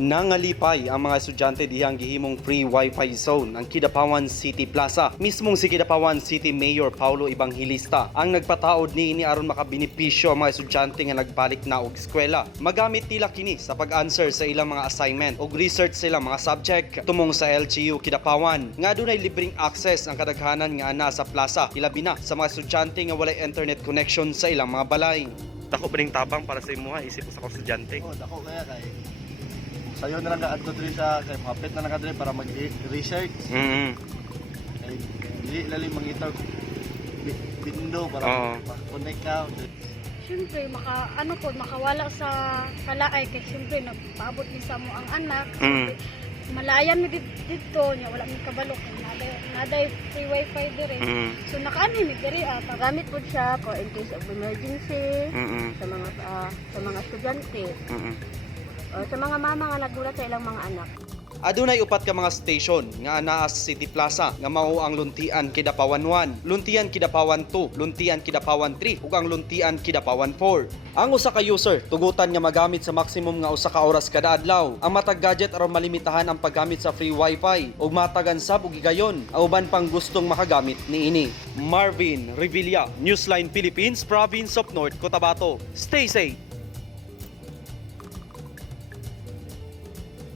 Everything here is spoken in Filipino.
Nangalipay ang mga estudyante dihang gihimong free wifi zone ang Kidapawan City Plaza. Mismong si Kidapawan City Mayor Paulo Evangelista ang nagpataod niini aron makabenepisyo ang mga estudyante nga nagbalik na og eskwela. Magamit nila kini sa pag-answer sa ilang mga assignment ug research sa ilang mga subject tumong sa LGU Kidapawan nga dunay libreng access ang kadaghanan nga ana sa plaza, ilabi na sa mga estudyante nga walay internet connection sa ilang mga balay. Dako ba ning tabang para sa imuha isip sa mga estudyante? Oh, dako kaya kay sayo na lang adto diri sa kay mapit na lang kadiri para mag-research. Kay dili lalim mangitaw bindo para connect ka. Siyempre, makawala sa kalaay kay siyempre nagpaabot ni sa mo ang anak. Malayan mi dito niya wala mi kabalo kay naday free wifi dire. So nakaani mi diri pagamit pud siya for in case of emergency sa mga estudyante. Sa mga mama nga nagulat sa ilang mga anak. Adunay upat ka mga station nga anaa sa City Plaza nga mao ang Luntian Kidapawan 1, Luntian Kidapawan 2, Luntian Kidapawan 3 ug ang Luntian Kidapawan 4. Ang usa ka user tugutan nga magamit sa maximum nga usa ka oras kada adlaw. Ang matag gadget aron malimitahan ang paggamit sa free wifi ug matagan sab og gigayon ang uban pang gustong makagamit niini. Marvin Revilla, Newsline Philippines, Province of North Cotabato. Stay safe.